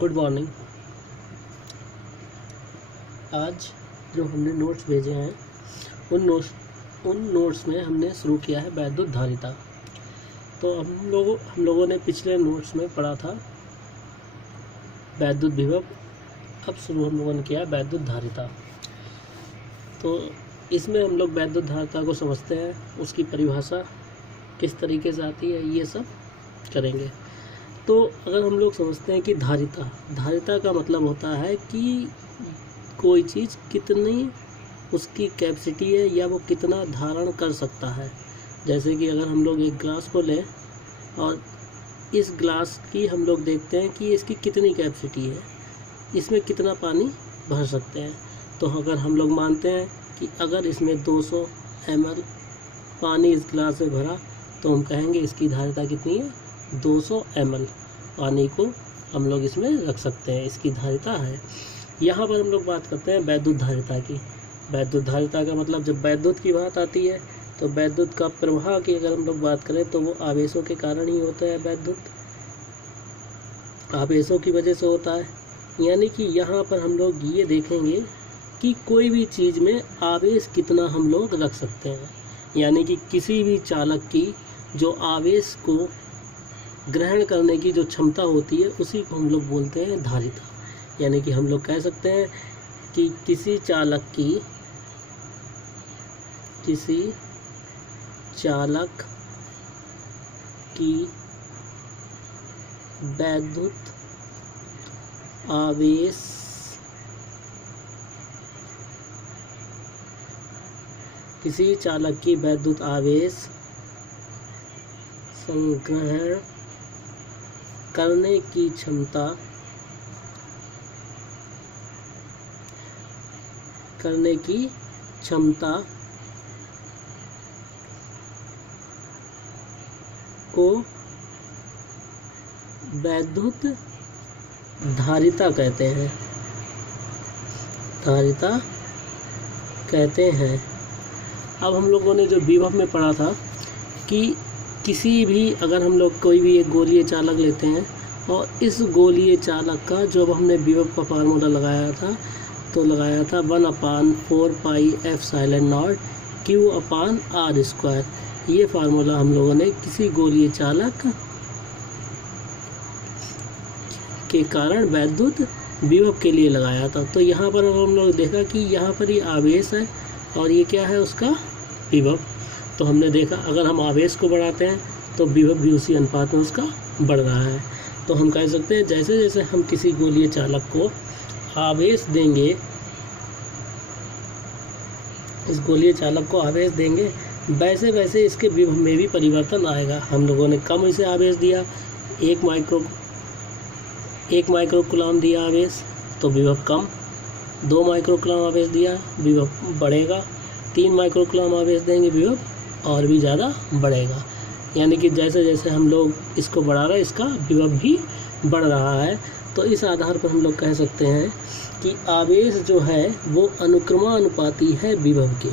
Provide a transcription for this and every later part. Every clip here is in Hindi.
Good morning. आज जो हमने नोट्स भेजे हैं उन नोट्स में हमने शुरू किया है वैद्युत धारिता। तो हम लोगों ने पिछले नोट्स में पढ़ा था वैद्युत विभव। अब शुरू हम लोगों ने किया है वैद्युत धारिता। तो इसमें हम लोग वैद्युत धारिता को समझते हैं, उसकी परिभाषा किस तरीके से आती है, ये सब करेंगे। तो अगर हम लोग समझते हैं कि धारिता का मतलब होता है कि कोई चीज़ कितनी उसकी कैपेसिटी है या वो कितना धारण कर सकता है। जैसे कि अगर हम लोग एक ग्लास को लें और इस ग्लास की हम लोग देखते हैं कि इसकी कितनी कैपेसिटी है, इसमें कितना पानी भर सकते हैं। तो अगर हम लोग मानते हैं कि अगर इसमें 200 ml पानी इस ग्लास में भरा तो हम कहेंगे इसकी धारिता कितनी है, 200 ml पानी को हम लोग इसमें रख सकते हैं, इसकी धारिता है। यहाँ पर हम लोग बात करते हैं वैद्युत धारिता की। वैद्युत धारिता का मतलब जब वैद्युत की बात आती है तो वैद्युत का प्रवाह की अगर हम लोग बात करें तो वो आवेशों के कारण ही होता है। वैद्युत आवेशों की वजह से होता है। यानी कि यहाँ पर हम लोग ये देखेंगे कि कोई भी चीज़ में आवेश कितना हम लोग रख सकते हैं। यानी कि किसी भी चालक की जो आवेश को ग्रहण करने की जो क्षमता होती है उसी को हम लोग बोलते हैं धारिता। यानी कि हम लोग कह सकते हैं कि किसी चालक की वैद्युत आवेश संग्रहण करने की क्षमता को वैद्युत धारिता कहते हैं। अब हम लोगों ने जो विभव में पढ़ा था कि किसी भी अगर हम लोग कोई भी एक गोलीय चालक लेते हैं और इस गोलीय चालक का जो हमने विभव का फार्मूला लगाया था 1/4πε0 Q/r²। ये फार्मूला हम लोगों ने किसी गोलीय चालक के कारण वैद्युत विभव के लिए लगाया था। तो यहाँ पर हम लोग देखा कि यहाँ पर ये आवेश है और ये क्या है, उसका विभव। तो हमने देखा अगर हम आवेश को बढ़ाते हैं तो विभव भी उसी अनुपात में उसका बढ़ रहा है। तो हम कह सकते हैं जैसे जैसे हम किसी गोलीय चालक को आवेश देंगे, इस गोलीय चालक को आवेश देंगे, वैसे वैसे इसके विभव में भी परिवर्तन आएगा। हम लोगों ने कम इसे आवेश दिया, 1 माइक्रोकूलम दिया आवेश तो विभव कम, 2 माइक्रोकूलम आवेश दिया विभव बढ़ेगा, 3 माइक्रोकूलम आवेश देंगे विभव और भी ज़्यादा बढ़ेगा। यानी कि जैसे जैसे हम लोग इसको बढ़ा रहे हैं इसका विभव भी बढ़ रहा है। तो इस आधार पर हम लोग कह सकते हैं कि आवेश जो है वो अनुक्रमानुपाती है विभव के।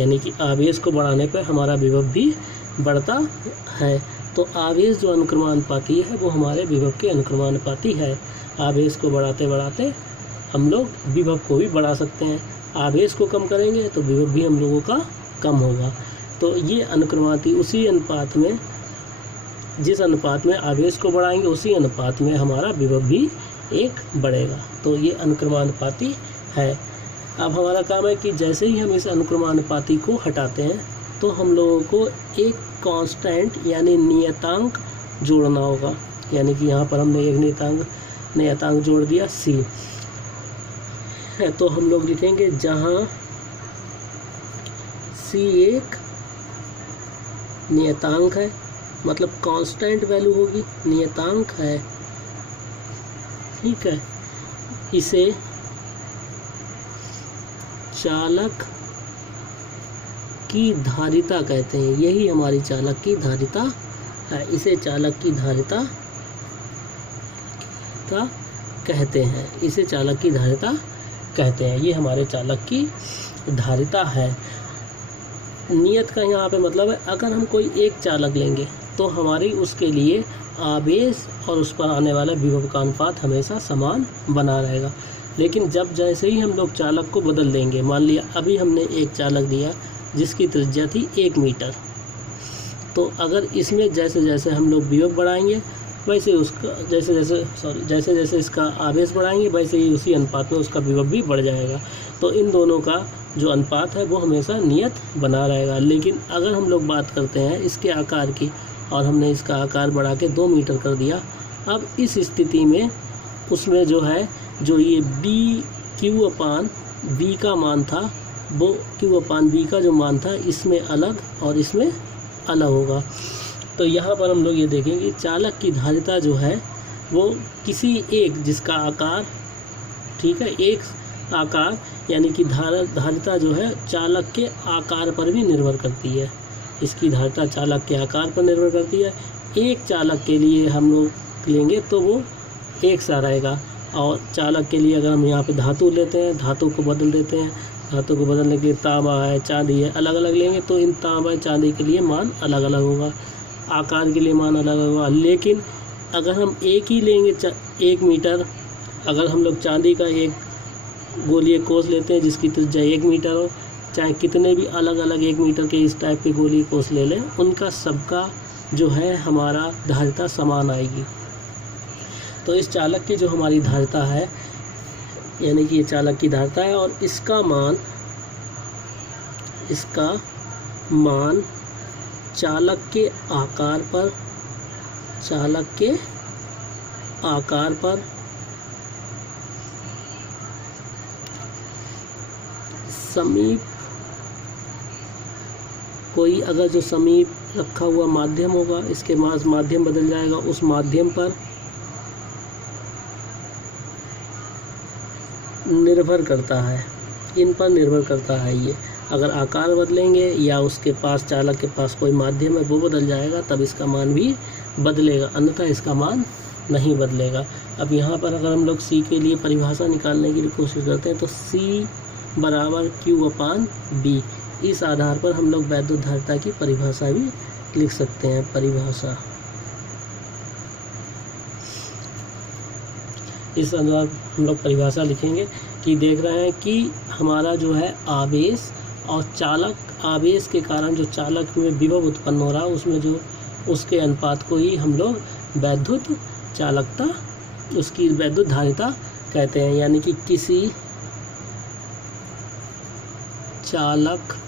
यानी कि आवेश को बढ़ाने पर हमारा विभव भी बढ़ता है। तो आवेश जो अनुक्रमानुपाती है वो हमारे विभव के अनुक्रमानुपाती है। आवेश को बढ़ाते बढ़ाते हम लोग विभव को भी बढ़ा सकते हैं। आवेश को कम करेंगे तो विभव भी हम लोगों का कम होगा। तो ये अनुक्रमानुपाती उसी अनुपात में, जिस अनुपात में आवेश को बढ़ाएंगे उसी अनुपात में हमारा विभव भी एक बढ़ेगा। तो ये अनुक्रमानुपाती है। अब हमारा काम है कि जैसे ही हम इस अनुक्रमानुपाती को हटाते हैं तो हम लोगों को एक कांस्टेंट यानी नियतांक जोड़ना होगा। यानी कि यहाँ पर हमने एक नियतांक जोड़ दिया C है। तो हम लोग लिखेंगे जहाँ C एक नियतांक है, मतलब कांस्टेंट वैल्यू होगी, नियतांक है, ठीक है। इसे चालक की धारिता कहते हैं। यही हमारी चालक की धारिता है। इसे चालक की धारिता कहते हैं। ये हमारे चालक की धारिता है। नियत का यहाँ पे मतलब है अगर हम कोई एक चालक लेंगे तो हमारी उसके लिए आवेश और उस पर आने वाला विभव का अनुपात हमेशा समान बना रहेगा। लेकिन जब जैसे ही हम लोग चालक को बदल देंगे, मान लिया अभी हमने एक चालक दिया जिसकी त्रिज्या थी 1 मीटर, तो अगर इसमें जैसे जैसे हम लोग विभव बढ़ाएंगे वैसे उसका जैसे जैसे इसका आवेश बढ़ाएंगे वैसे ही उसी अनुपात में उसका विभव भी बढ़ जाएगा। तो इन दोनों का जो अनुपात है वो हमेशा नियत बना रहेगा। लेकिन अगर हम लोग बात करते हैं इसके आकार की, और हमने इसका आकार बढ़ा के 2 मीटर कर दिया, अब इस स्थिति में उसमें जो है जो ये Q/V का मान था वो Q/V का जो मान था इसमें अलग और इसमें अलग होगा। तो यहाँ पर हम लोग ये देखेंगे चालक की धारिता जो है वो किसी एक जिसका आकार, ठीक है, एक आकार यानी कि धारिता जो है चालक के आकार पर भी निर्भर करती है। इसकी धारिता चालक के आकार पर निर्भर करती है। एक चालक के लिए हम लोग लेंगे तो वो एक सा रहेगा, और चालक के लिए अगर हम यहाँ पे धातु लेते हैं, धातु को बदल देते हैं, धातु को बदलने के लिए तांबा है, चांदी है, अलग अलग लेंगे तो इन तांबा चांदी के लिए मान अलग अलग होगा, आकार के लिए मान अलग होगा। लेकिन अगर हम एक ही लेंगे 1 मीटर, अगर हम लोग चांदी का एक गोलीय कोस लेते हैं जिसकी त्रिज्या 1 मीटर हो, चाहे कितने भी अलग अलग 1 मीटर के इस टाइप के गोलीय कोस ले लें, उनका सबका जो है हमारा धारिता समान आएगी। तो इस चालक की जो हमारी धारिता है, यानी कि ये चालक की धारिता है, और इसका मान चालक के आकार पर समीप कोई अगर जो समीप रखा हुआ माध्यम होगा, इसके माध्यम बदल जाएगा, उस माध्यम पर निर्भर करता है, इन पर निर्भर करता है। ये अगर आकार बदलेंगे या उसके पास चालक के पास कोई माध्यम है वो बदल जाएगा तब इसका मान भी बदलेगा, अन्यथा इसका मान नहीं बदलेगा। अब यहाँ पर अगर हम लोग C के लिए परिभाषा निकालने की कोशिश करते हैं तो C बराबर Q/V, इस आधार पर हम लोग वैद्युत धारिता की परिभाषा भी लिख सकते हैं। परिभाषा इस आधार हम लोग परिभाषा लिखेंगे कि देख रहे हैं कि हमारा जो है आवेश और चालक, आवेश के कारण जो चालक में विभव उत्पन्न हो रहा है उसमें जो उसके अनुपात को ही हम लोग वैद्युत चालकता, उसकी वैद्युत धारिता कहते हैं। यानी कि किसी चालक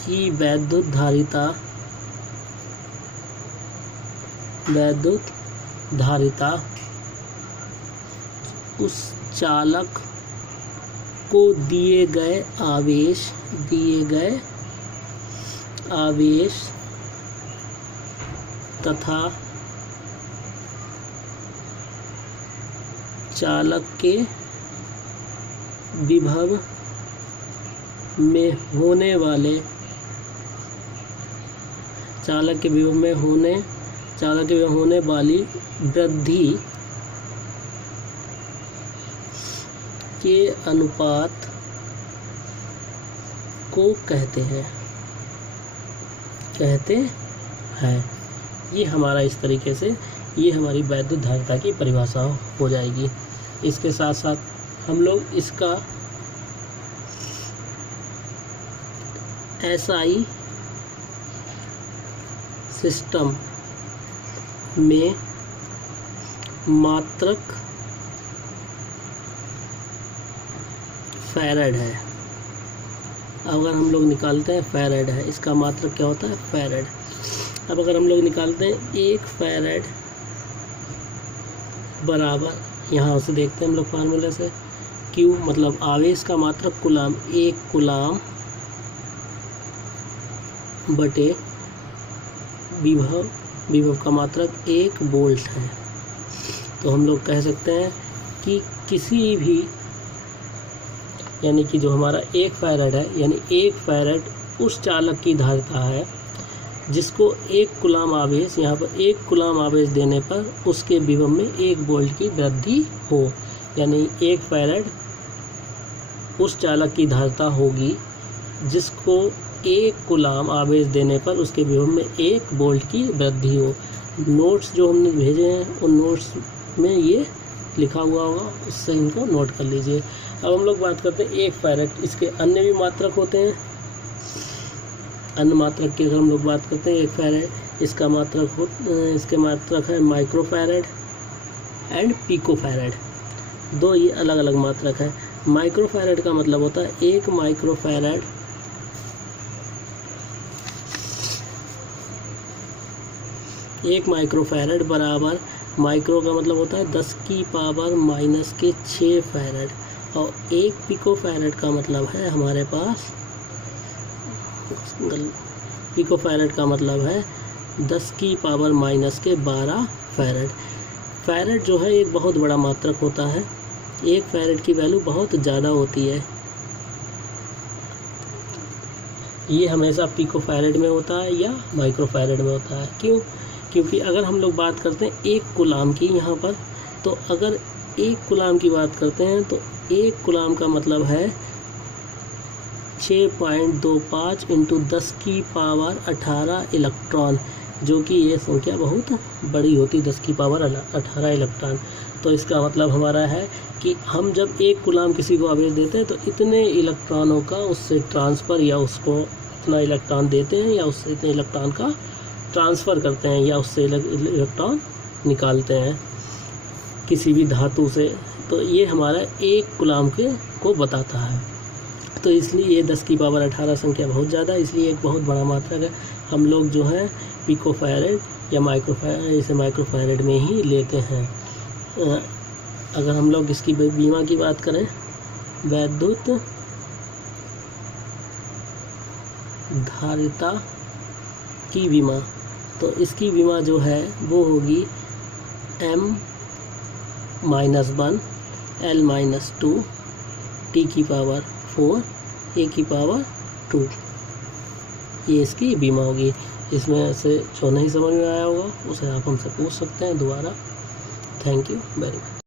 की वैद्युत धारिता उस चालक को दिए गए आवेश तथा चालक के विभव में होने वाले वाली वृद्धि के अनुपात को कहते हैं। ये हमारा इस तरीके से ये हमारी वैद्युत धारिता की परिभाषा हो जाएगी। इसके साथ साथ हम लोग इसका SI सिस्टम में मात्रक फैराड है। अगर हम लोग निकालते हैं फैराड है, इसका मात्रक क्या होता है? फैराड। अब अगर हम लोग निकालते हैं 1 फैराड बराबर, यहाँ से देखते हैं हम लोग फार्मूले से, Q मतलब आवेश का मात्रक कूलाम, 1 कूलाम बटे विभव का मात्रक 1 वोल्ट है। तो हम लोग कह सकते हैं कि किसी भी, यानी कि जो हमारा 1 फैराड है, यानी 1 फैराड उस चालक की धारिता है जिसको 1 कूलाम आवेश, यहाँ पर 1 कूलाम आवेश देने पर उसके विभव में 1 वोल्ट की वृद्धि हो। यानी 1 फैराड उस चालक की धारिता होगी जिसको 1 कूलाम आवेश देने पर उसके विभव में 1 वोल्ट की वृद्धि हो। नोट्स जो हमने भेजे हैं उन नोट्स में ये लिखा हुआ होगा, उससे इनको नोट कर लीजिए। अब हम लोग बात करते हैं 1 फैरेड। इसके अन्य भी मात्रक होते हैं। अन्य मात्रक की अगर हम लोग बात करते हैं 1 फैरेड, इसके मात्रक है micro farad and pico farad. दो ये अलग अलग मात्रक है। माइक्रो फैरेड का मतलब होता है 1 माइक्रो फैरेड 1 माइक्रो फैरेड बराबर, माइक्रो का मतलब होता है 10⁻⁻⁶ फैरेड, और 1 पिको फैरेड का मतलब है हमारे पास, पिको फैरेड का मतलब है 10⁻⁻12 फैरेड। फैरेड जो है एक बहुत बड़ा मात्रक होता है। 1 फैरेड की वैल्यू बहुत ज़्यादा होती है। ये हमेशा पिको फैरेड में होता है या माइक्रो फैरेड में होता है। क्यों? क्योंकि अगर हम लोग बात करते हैं 1 कूलाम की यहाँ पर, तो अगर 1 कूलाम की बात करते हैं तो 1 कूलाम का मतलब है 6.25 × 10⁻18 इलेक्ट्रॉन, जो कि ये संख्या बहुत बड़ी होती, 10⁻18 इलेक्ट्रॉन। तो इसका मतलब हमारा है कि हम जब 1 कूलाम किसी को आवेश देते हैं तो इतने इलेक्ट्रॉनों का उससे ट्रांसफ़र, या उसको इतना इलेक्ट्रॉन देते हैं या उससे इतने इलेक्ट्रॉन का ट्रांसफ़र करते हैं या उससे इलेक्ट्रॉन निकालते हैं किसी भी धातु से। तो ये हमारा 1 कूलाम को बताता है। तो इसलिए ये 10⁻18 संख्या बहुत ज़्यादा, इसलिए एक बहुत बड़ा मात्रक है। हम लोग जो है पिको फैरेड या माइक्रो फैरेड, इसे माइक्रो फैरेड में ही लेते हैं। अगर हम लोग इसकी बीमा की बात करें, वैद्युत धारिता की बीमा, तो इसकी बीमा जो है वो होगी m-1 l-2 t⁴ a⁴2, ये इसकी बीमा होगी। इसमें से जो नहीं समझ में आया होगा उसे आप हमसे पूछ सकते हैं दोबारा। Thank you very much.